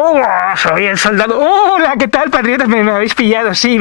Hola, soy el soldado. Hola, ¿qué tal, patriotas? Me habéis pillado, sí,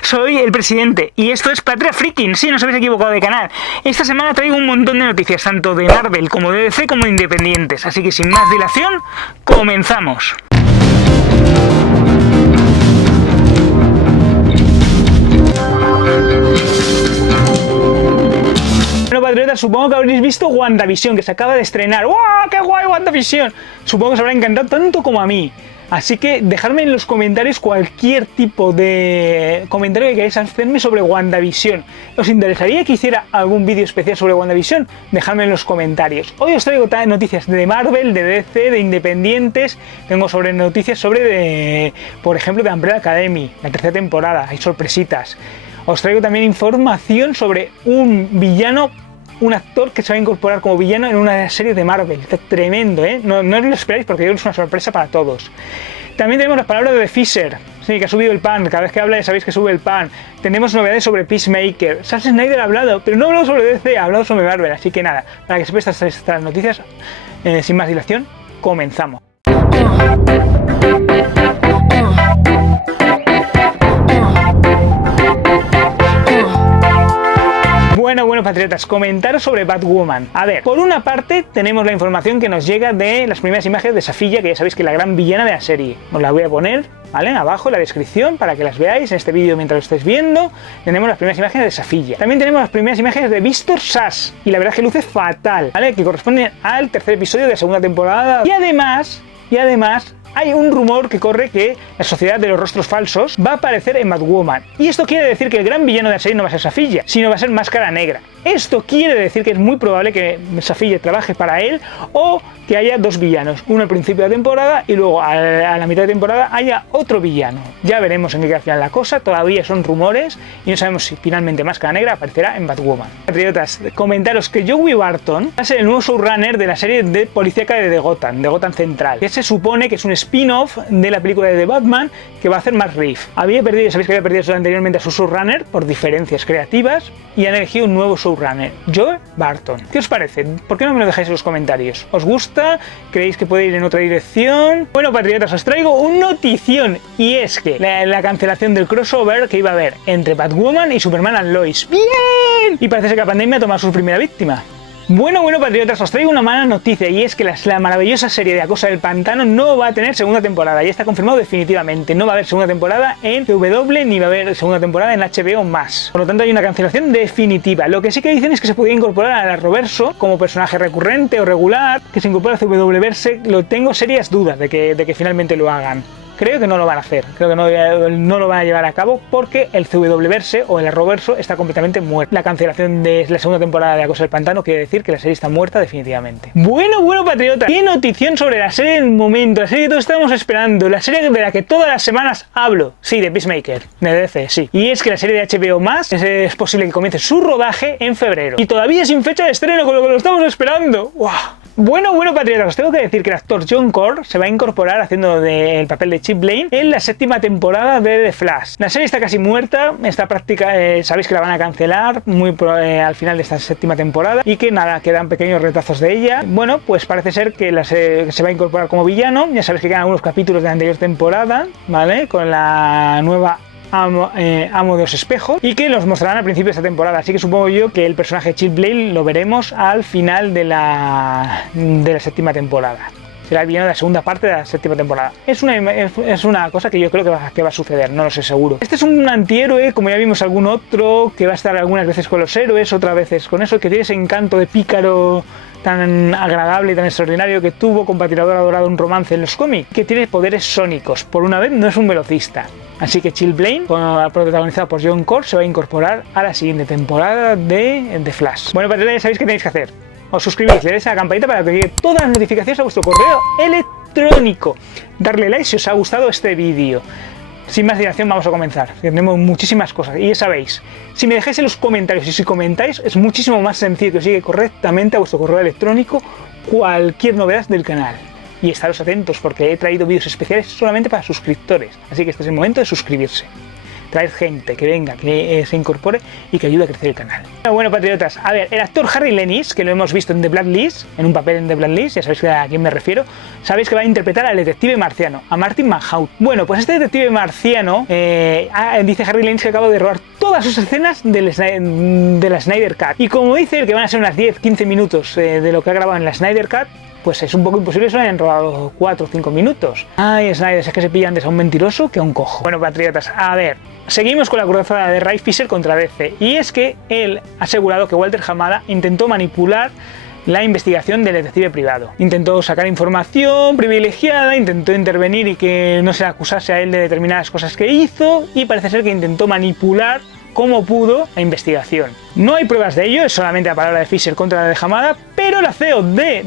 soy el presidente. Y esto es Patria Freaking, sí, no os habéis equivocado de canal. Esta semana traigo un montón de noticias, tanto de Marvel como de DC como de independientes. Así que sin más dilación, comenzamos. Bueno, patriotas, supongo que habréis visto WandaVision, que se acaba de estrenar. ¡Wow! ¡Qué guay WandaVision! Supongo que os habrá encantado tanto como a mí. Así que dejadme en los comentarios cualquier tipo de comentario que queráis hacerme sobre WandaVision. ¿Os interesaría que hiciera algún vídeo especial sobre WandaVision? Dejadme en los comentarios. Hoy os traigo noticias de Marvel, de DC, de independientes. Tengo noticias sobre, por ejemplo, de Umbrella Academy, la tercera temporada. Hay sorpresitas. Os traigo también información sobre un villano, un actor que se va a incorporar como villano en una serie de Marvel. Está tremendo, ¿eh? No os lo esperáis porque yo creo que es una sorpresa para todos. También tenemos las palabras de Fisher, sí, que ha subido el pan. Cada vez que habla ya sabéis que sube el pan. Tenemos novedades sobre Peacemaker. Zack Snyder ha hablado, pero no ha hablado sobre DC, ha hablado sobre Marvel. Así que nada, para que sepáis estas noticias, sin más dilación, comenzamos. Bueno, patriotas, comentaros sobre Batwoman. A ver, por una parte tenemos la información que nos llega de las primeras imágenes de Safiya, que ya sabéis que es la gran villana de la serie. Os la voy a poner, ¿vale? Abajo en la descripción para que las veáis en este vídeo mientras lo estáis viendo. Tenemos las primeras imágenes de Safiya. También tenemos las primeras imágenes de Víctor Sass, y la verdad es que luce fatal, ¿vale? Que corresponden al tercer episodio de la segunda temporada. Y además, hay un rumor que corre que la Sociedad de los Rostros Falsos va a aparecer en Batwoman. Y esto quiere decir que el gran villano de la serie no va a ser Safiya, sino va a ser Máscara Negra. Esto quiere decir que es muy probable que Safiya trabaje para él o que haya dos villanos. Uno al principio de la temporada y luego a la mitad de temporada haya otro villano. Ya veremos en qué queda al final la cosa. Todavía son rumores y no sabemos si finalmente Máscara Negra aparecerá en Batwoman. Patriotas, comentaros que Joey Barton va a ser el nuevo showrunner de la serie de policíaca de Gotham Central, que se supone que es un spin-off de la película de The Batman que va a hacer Matt Reeves. Sabéis que había perdido anteriormente a su showrunner por diferencias creativas y han elegido un nuevo showrunner, Joey Barton. ¿Qué os parece? ¿Por qué no me lo dejáis en los comentarios? ¿Os gusta? ¿Creéis que puede ir en otra dirección? Bueno, patriotas, os traigo una notición, y es que la cancelación del crossover que iba a haber entre Batwoman y Superman and Lois. ¡Bien! Y parece que la pandemia ha tomado su primera víctima. Bueno, patriotas, os traigo una mala noticia, y es que la maravillosa serie de La Cosa del Pantano no va a tener segunda temporada. Ya está confirmado definitivamente. No va a haber segunda temporada en CW ni va a haber segunda temporada en HBO más. Por lo tanto, hay una cancelación definitiva. Lo que sí que dicen es que se podría incorporar a la Roverso como personaje recurrente o regular, que se incorpora a CWverse. Lo tengo serias dudas de que finalmente lo hagan. Creo que no lo van a hacer, creo que no lo van a llevar a cabo porque el CWverse o el Arrowverso está completamente muerto. La cancelación de la segunda temporada de La Cosa del Pantano quiere decir que la serie está muerta definitivamente. Bueno, patriotas, qué notición sobre la serie del momento, la serie que todos estábamos esperando, la serie de la que todas las semanas hablo, sí, de Peacemaker, de DC, sí. Y es que la serie de HBO Max es posible que comience su rodaje en febrero. Y todavía sin fecha de estreno, con lo que lo estamos esperando. ¡Wow! Bueno, patriotas, os tengo que decir que el actor John Cord se va a incorporar haciendo el papel de Chip Blaine en la séptima temporada de The Flash. La serie está casi muerta, sabéis que la van a cancelar al final de esta séptima temporada y que nada, quedan pequeños retazos de ella. Bueno, pues parece ser que se va a incorporar como villano. Ya sabéis que quedan algunos capítulos de la anterior temporada, ¿vale? Con la nueva amo de los espejos, y que los mostrarán al principio de esta temporada, así que supongo yo que el personaje Chip Blaine lo veremos al final de la séptima temporada. Será el villano de la segunda parte de la séptima temporada. Es una cosa que yo creo que va a suceder, no lo sé seguro. Este es un antihéroe, como ya vimos algún otro, que va a estar algunas veces con los héroes, otras veces con eso, que tiene ese encanto de pícaro tan agradable y tan extraordinario que tuvo con Patinador Adorado, un romance en los cómics, que tiene poderes sónicos. Por una vez no es un velocista. Así que Chip Blaine, protagonizado por John Cord, se va a incorporar a la siguiente temporada de The Flash. Bueno, patriotas, ya sabéis qué tenéis que hacer. Os suscribís, le dais a la campanita para que llegue todas las notificaciones a vuestro correo electrónico. Darle like si os ha gustado este vídeo. Sin más dilación, vamos a comenzar. Tenemos muchísimas cosas y ya sabéis, si me dejáis en los comentarios y si comentáis, es muchísimo más sencillo que os llegue correctamente a vuestro correo electrónico cualquier novedad del canal. Y estaros atentos porque he traído vídeos especiales solamente para suscriptores, así que este es el momento de suscribirse. traer gente que venga, que se incorpore y que ayude a crecer el canal. Bueno, patriotas, a ver, el actor Harry Lennis, que lo hemos visto en The Blacklist, en un papel en The Blacklist, ya sabéis a quién me refiero, sabéis que va a interpretar al detective marciano, a Martin Manhunter. Bueno, pues este detective marciano, dice Harry Lennis que acaba de robar todas sus escenas de la Snyder Cut. Y como dice él que van a ser unas 10-15 minutos de lo que ha grabado en la Snyder Cut, pues es un poco imposible, solo hayan robado 4 o 5 minutos. Ay, Snyder, es que se pillan de a un mentiroso que a un cojo. Bueno, patriotas, a ver, seguimos con la cruzada de Ray Fisher contra DC. Y es que él ha asegurado que Walter Hamada intentó manipular la investigación del detective privado. Intentó sacar información privilegiada, intentó intervenir y que no se le acusase a él de determinadas cosas que hizo, y parece ser que intentó manipular como pudo la investigación. No hay pruebas de ello, es solamente la palabra de Fisher contra la de Hamada, pero la CEO de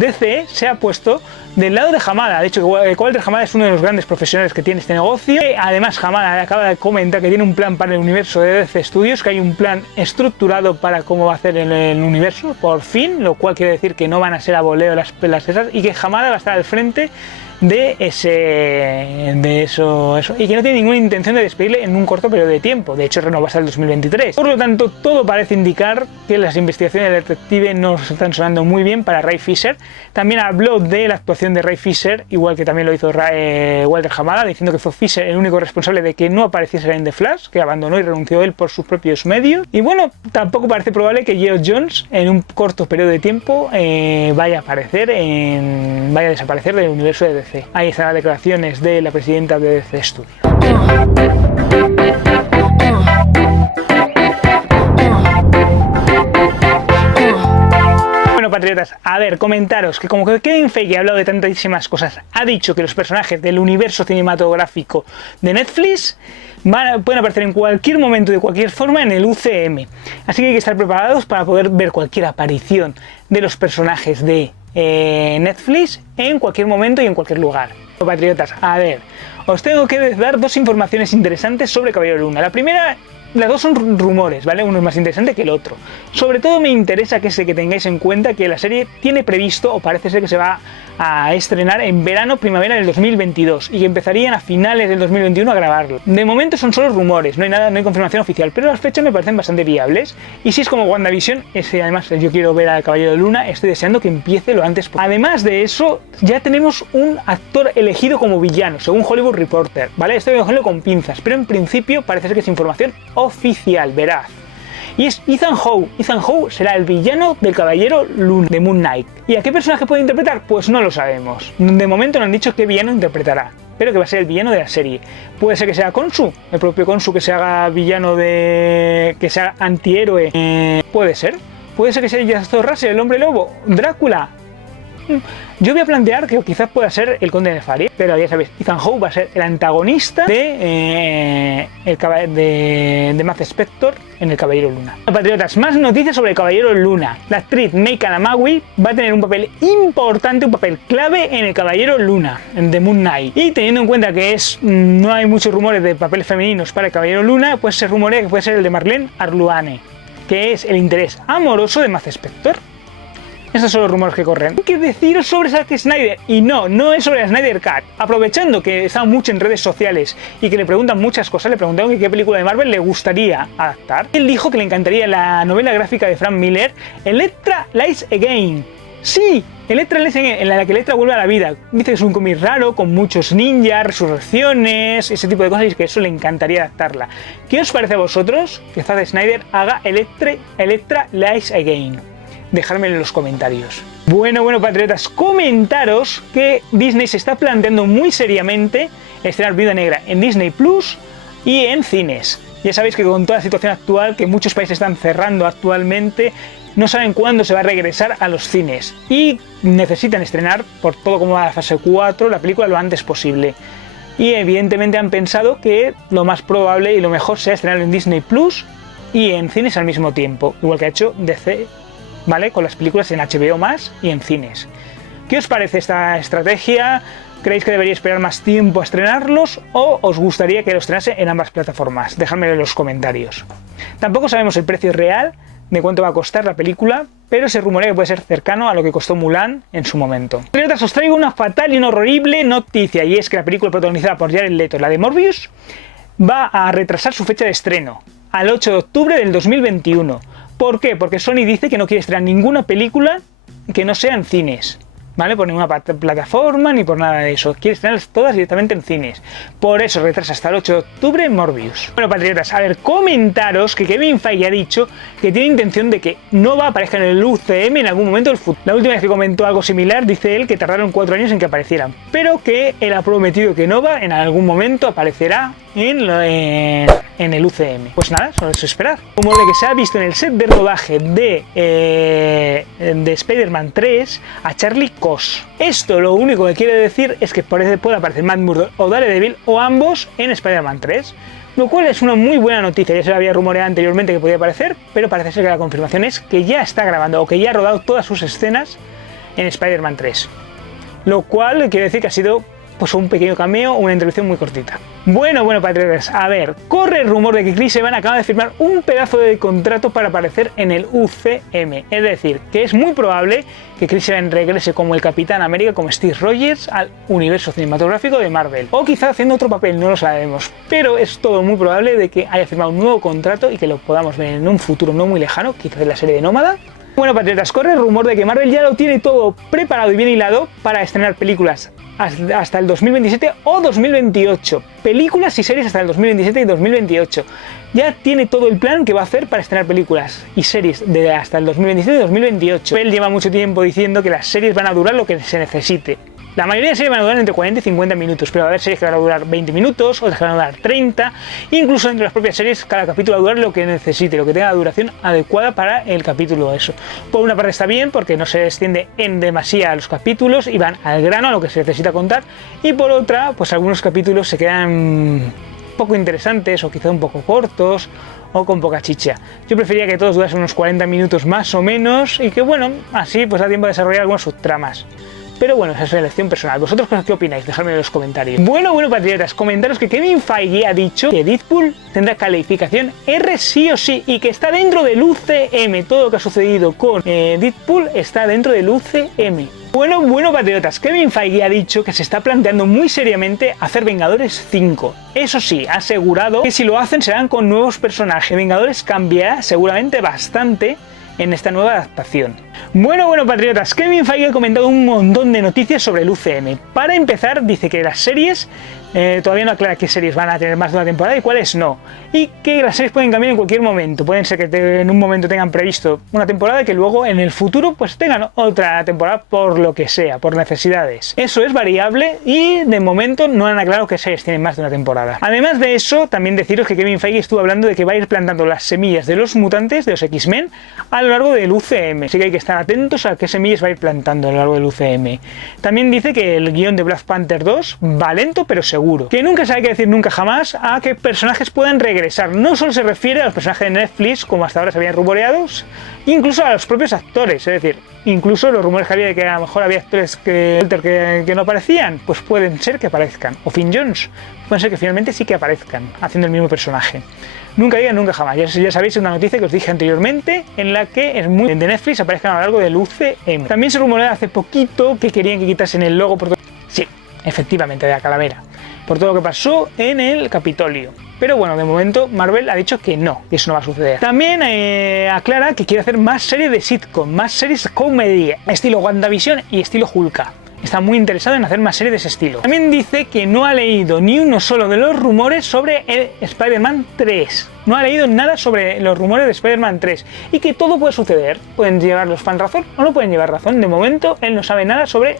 DC se ha puesto del lado de Hamada. De hecho, Walter Hamada es uno de los grandes profesionales que tiene este negocio. Además, Hamada acaba de comentar que tiene un plan para el universo de DC Studios, que hay un plan estructurado para cómo va a hacer el universo, por fin, lo cual quiere decir que no van a ser a voleo las esas, y que Hamada va a estar al frente de eso, y que no tiene ninguna intención de despedirle en un corto periodo de tiempo. De hecho, renova hasta el 2023. Por lo tanto, todo parece indicar que las investigaciones del detective no están sonando muy bien para Ray Fisher. También habló de la actuación de Ray Fisher, igual que también lo hizo Walter Hamada, diciendo que fue Fisher el único responsable de que no apareciese en The Flash, que abandonó y renunció él por sus propios medios. Y bueno, tampoco parece probable que Geoff Johns en un corto periodo de tiempo vaya a desaparecer del universo de DC. Ahí están las declaraciones de la presidenta de DC Studios. Bueno, patriotas, a ver, comentaros que como que Kevin Feige ha hablado de tantísimas cosas, ha dicho que los personajes del universo cinematográfico de Netflix pueden aparecer en cualquier momento, de cualquier forma, en el UCM. Así que hay que estar preparados para poder ver cualquier aparición de los personajes de Netflix en cualquier momento y en cualquier lugar. Patriotas, a ver, os tengo que dar dos informaciones interesantes sobre Caballero Luna. La primera, las dos son rumores, ¿vale? Uno es más interesante que el otro. Sobre todo me interesa que tengáis en cuenta que la serie tiene previsto, o parece ser que se va a estrenar en verano-primavera del 2022 y que empezarían a finales del 2021 a grabarlo. De momento son solo rumores, no hay confirmación oficial, pero las fechas me parecen bastante viables. Y si es como WandaVision, además yo quiero ver al Caballero de Luna, estoy deseando que empiece lo antes posible. Además de eso, ya tenemos un actor elegido como villano, según Hollywood Reporter, ¿vale? Estoy cogiendo con pinzas, pero en principio parece ser que es información oficial, veraz. Y es Ethan Hawke. Ethan Hawke será el villano del Caballero Luna de Moon Knight. ¿Y a qué personaje puede interpretar? Pues no lo sabemos. De momento no han dicho qué villano interpretará, pero que va a ser el villano de la serie. Puede ser que sea Khonshu, el propio Khonshu, que se haga villano que sea antihéroe. Puede ser que sea Jasper Russell, el Hombre Lobo, Drácula. Yo voy a plantear que quizás pueda ser el Conde de Nefaria, pero ya sabéis, Ethan Hawke va a ser el antagonista de Matt Spector en El Caballero Luna. Patriotas, más noticias sobre El Caballero Luna. La actriz Meika Namawi va a tener un papel importante, un papel clave en El Caballero Luna, en The Moon Knight. Y teniendo en cuenta que no hay muchos rumores de papeles femeninos para El Caballero Luna, pues se rumorea que puede ser el de Marlene Arluane, que es el interés amoroso de Matt Spector. Estos son los rumores que corren. ¿Qué deciros sobre Zack Snyder? Y no es sobre la Snyder Cut. Aprovechando que está mucho en redes sociales y que le preguntan muchas cosas, le preguntaron que qué película de Marvel le gustaría adaptar. Él dijo que le encantaría la novela gráfica de Frank Miller, Elektra Lives Again. Sí, Elektra Lives Again, en la que Elektra vuelve a la vida. Dice que es un cómic raro, con muchos ninjas, resurrecciones, ese tipo de cosas, y que eso le encantaría adaptarla. ¿Qué os parece a vosotros que Zack Snyder haga Elektra Lives Again? Dejármelo en los comentarios. Bueno, patriotas, comentaros que Disney se está planteando muy seriamente estrenar Viuda Negra en Disney Plus y en cines. Ya sabéis que con toda la situación actual, que muchos países están cerrando actualmente, no saben cuándo se va a regresar a los cines y necesitan estrenar, por todo como va la fase 4, la película lo antes posible. Y evidentemente han pensado que lo más probable y lo mejor sea estrenarlo en Disney Plus y en cines al mismo tiempo, igual que ha hecho DC, ¿vale? Con las películas en HBO Max y en cines. ¿Qué os parece esta estrategia? ¿Creéis que debería esperar más tiempo a estrenarlos o os gustaría que lo estrenase en ambas plataformas? Dejadmelo en los comentarios. Tampoco sabemos el precio real de cuánto va a costar la película, pero se rumorea que puede ser cercano a lo que costó Mulan en su momento. Pero os traigo una fatal y una horrible noticia, y es que la película protagonizada por Jared Leto, la de Morbius, va a retrasar su fecha de estreno al 8 de octubre del 2021. ¿Por qué? Porque Sony dice que no quiere estrenar ninguna película que no sea en cines, ¿vale? Por ninguna plataforma ni por nada de eso. Quiere estrenarlas todas directamente en cines. Por eso retrasa hasta el 8 de octubre Morbius. Bueno, patriotas, a ver, comentaros que Kevin Feige ha dicho que tiene intención de que Nova aparezca en el UCM en algún momento del futuro. La última vez que comentó algo similar, dice él que tardaron 4 años en que aparecieran, pero que él ha prometido que Nova en algún momento aparecerá en el UCM. Pues nada, solo es esperar. Como de que se ha visto en el set de rodaje de Spider-Man 3 a Charlie Cox. Esto lo único que quiere decir es que puede aparecer Matt Murdock o Daredevil o ambos en Spider-Man 3. Lo cual es una muy buena noticia. Ya se lo había rumoreado anteriormente que podía aparecer, pero parece ser que la confirmación es que ya está grabando o que ya ha rodado todas sus escenas en Spider-Man 3. Lo cual quiere decir que ha sido pues un pequeño cameo o una introducción muy cortita. Bueno, patriotas, a ver, corre el rumor de que Chris Evans acaba de firmar un pedazo de contrato para aparecer en el UCM. Es decir, que es muy probable que Chris Evans regrese como el Capitán América, como Steve Rogers, al universo cinematográfico de Marvel. O quizá haciendo otro papel, no lo sabemos. Pero es todo muy probable de que haya firmado un nuevo contrato y que lo podamos ver en un futuro no muy lejano, quizás en la serie de Nómada. Bueno, patriotas, corre el rumor de que Marvel ya lo tiene todo preparado y bien hilado para estrenar películas hasta el 2027 o 2028. Películas y series hasta el 2027 y 2028. Ya tiene todo el plan que va a hacer para estrenar películas y series de hasta el 2027 y 2028. Él lleva mucho tiempo diciendo que las series van a durar lo que se necesite. La mayoría de series van a durar entre 40 y 50 minutos, pero va a haber series que van a durar 20 minutos, otras que van a durar 30, incluso entre las propias series cada capítulo va a durar lo que necesite, lo que tenga la duración adecuada para el capítulo. Eso, por una parte está bien porque no se extiende en demasía los capítulos y van al grano, a lo que se necesita contar, y por otra, pues algunos capítulos se quedan poco interesantes o quizá un poco cortos o con poca chicha. Yo prefería que todos durasen unos 40 minutos más o menos y que bueno, así pues da tiempo de desarrollar algunas subtramas. Pero bueno, esa es la elección personal. ¿Vosotros qué opináis? Dejadme en los comentarios. Bueno, patriotas, comentaros que Kevin Feige ha dicho que Deadpool tendrá calificación R sí o sí y que está dentro del UCM. Todo lo que ha sucedido con Deadpool está dentro del UCM. Bueno, patriotas, Kevin Feige ha dicho que se está planteando muy seriamente hacer Vengadores 5. Eso sí, ha asegurado que si lo hacen serán con nuevos personajes. Vengadores cambiará seguramente bastante en esta nueva adaptación. Bueno, patriotas, Kevin Feige ha comentado un montón de noticias sobre el UCM. Para empezar, dice que las series todavía no aclara qué series van a tener más de una temporada y cuáles no. Y que las series pueden cambiar en cualquier momento. Pueden ser que en un momento tengan previsto una temporada y que luego en el futuro pues tengan otra temporada por lo que sea, por necesidades. Eso es variable y de momento no han aclarado qué series tienen más de una temporada. Además de eso, también deciros que Kevin Feige estuvo hablando de que va a ir plantando las semillas de los mutantes, de los X-Men, a lo largo del UCM. Así que hay que estar atentos a qué semillas va a ir plantando a lo largo del UCM. También dice que el guión de Black Panther 2 va lento pero seguro. Que nunca se hay que decir nunca jamás a que personajes puedan regresar. No solo se refiere a los personajes de Netflix, como hasta ahora se habían rumoreado, incluso a los propios actores. Es decir, incluso los rumores que había de que a lo mejor había actores que no aparecían, pues pueden ser que aparezcan. O Finn Jones, pueden ser que finalmente sí que aparezcan, haciendo el mismo personaje. Nunca digan nunca jamás. Ya sabéis una noticia que os dije anteriormente en la que es muy de Netflix aparezcan a lo largo del UCM. También se rumoreó hace poquito que querían que quitasen el logo por todo. Sí, efectivamente, de la calavera, por todo lo que pasó en el Capitolio. Pero bueno, de momento Marvel ha dicho que no, que eso no va a suceder. También aclara que quiere hacer más series de sitcom, más series comedia, estilo WandaVision y estilo Hulka. Está muy interesado en hacer más series de ese estilo. También dice que no ha leído ni uno solo de los rumores sobre el Spider-Man 3. No ha leído nada sobre los rumores de Spider-Man 3 y que todo puede suceder. Pueden llevar los fans razón o no pueden llevar razón. De momento él no sabe nada sobre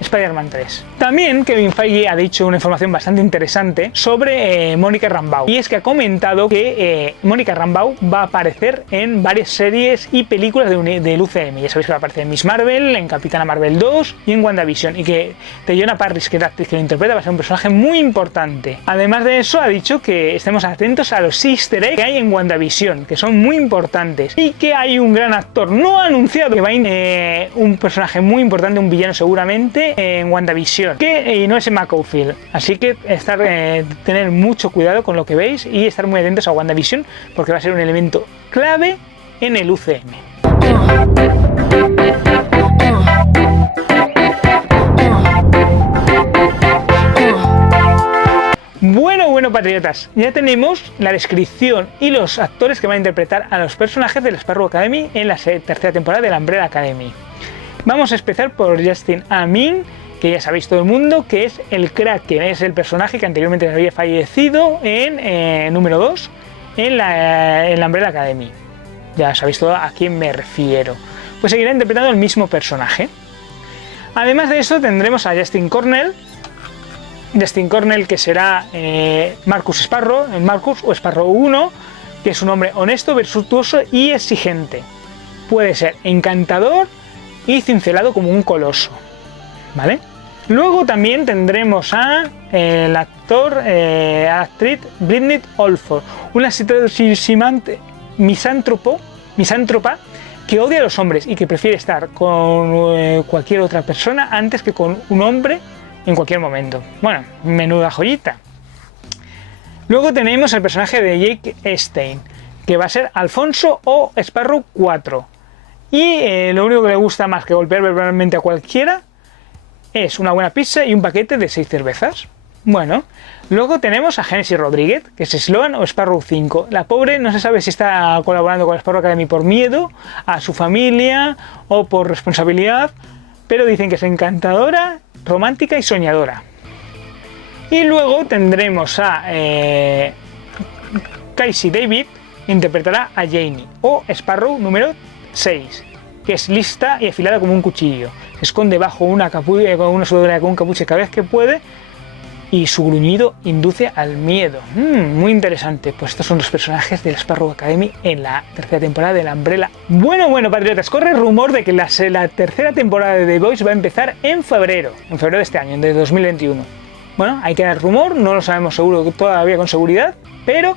Spider-Man 3. También Kevin Feige ha dicho una información bastante interesante sobre Mónica Rambeau, y es que ha comentado que Mónica Rambeau va a aparecer en varias series y películas del UCM. Ya sabéis que va a aparecer en Miss Marvel, en Capitana Marvel 2 y en WandaVision, y que Teyonah Parris, que es la actriz que lo interpreta, va a ser un personaje muy importante. Además de eso, ha dicho que estemos atentos a los easter eggs que hay en WandaVision, que son muy importantes, y que hay un gran actor no anunciado que va a ir un personaje muy importante, un villano seguramente, en WandaVision, y no es en McCaulfield. Así que tener mucho cuidado con lo que veis y estar muy atentos a WandaVision, porque va a ser un elemento clave en el UCM. Bueno, bueno, patriotas, ya tenemos la descripción y los actores que van a interpretar a los personajes de la Sparrow Academy en la tercera temporada de la Umbrella Academy. Vamos a empezar por Justin Amin, que ya sabéis todo el mundo que es el Kraken, es el personaje que anteriormente había fallecido en número 2 en la Umbrella Academy. Ya sabéis todo a quién me refiero. Pues seguirá interpretando el mismo personaje. Además de eso tendremos a Justin Cornell, que será Marcus Sparrow, Marcus o Sparrow 1, que es un hombre honesto, virtuoso y exigente. Puede ser encantador y cincelado como un coloso, ¿vale? Luego también tendremos a la actriz Britney Oldford, una misántropa que odia a los hombres y que prefiere estar con cualquier otra persona antes que con un hombre en cualquier momento. Bueno, menuda joyita. Luego tenemos el personaje de Jake Stein, que va a ser Alfonso o Sparrow 4. Y lo único que le gusta más que golpear verbalmente a cualquiera es una buena pizza y un paquete de 6 cervezas. Bueno, luego tenemos a Genesis Rodríguez, que es Sloan o Sparrow 5. La pobre no se sabe si está colaborando con la Sparrow Academy por miedo a su familia o por responsabilidad, pero dicen que es encantadora, romántica y soñadora. Y luego tendremos a Casey David, que interpretará a Janie, o Sparrow número 6, que es lista y afilada como un cuchillo. Se esconde bajo una sudadera con un capuche cada vez que puede y su gruñido induce al miedo. Muy interesante. Pues estos son los personajes de la Sparrow Academy en la tercera temporada de la Umbrella. Bueno, patriotas, corre el rumor de que la tercera temporada de The Boys va a empezar en febrero de este año, de 2021. Bueno, hay que dar rumor, no lo sabemos seguro todavía con seguridad, pero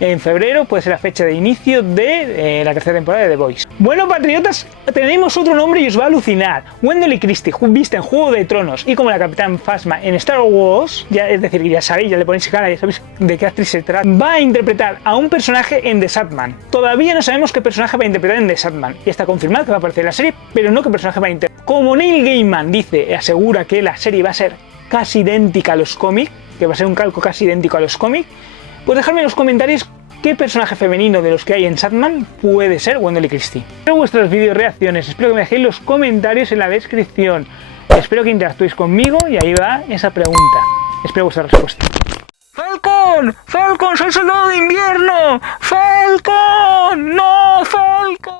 en febrero puede ser la fecha de inicio de la tercera temporada de The Boys. Bueno, patriotas, tenemos otro nombre y os va a alucinar. Wendell Christie, vista en Juego de Tronos y como la Capitán Phasma en Star Wars, es decir, ya sabéis, ya le ponéis cara, ya sabéis de qué actriz se trata, va a interpretar a un personaje en The Sandman. Todavía no sabemos qué personaje va a interpretar en The Sandman. Ya está confirmado que va a aparecer en la serie, pero no qué personaje va a interpretar. Como Neil Gaiman asegura que la serie va a ser casi idéntica a los cómics, que va a ser un calco casi idéntico a los cómics, pues dejadme en los comentarios qué personaje femenino de los que hay en Sandman puede ser Wendell Christie. Espero vuestras video reacciones, espero que me dejéis los comentarios en la descripción. Espero que interactuéis conmigo y ahí va esa pregunta. Espero vuestra respuesta. ¡Falcon! ¡Falcon! ¡Soy soldado de invierno! ¡Falcon! ¡No! ¡Falcon!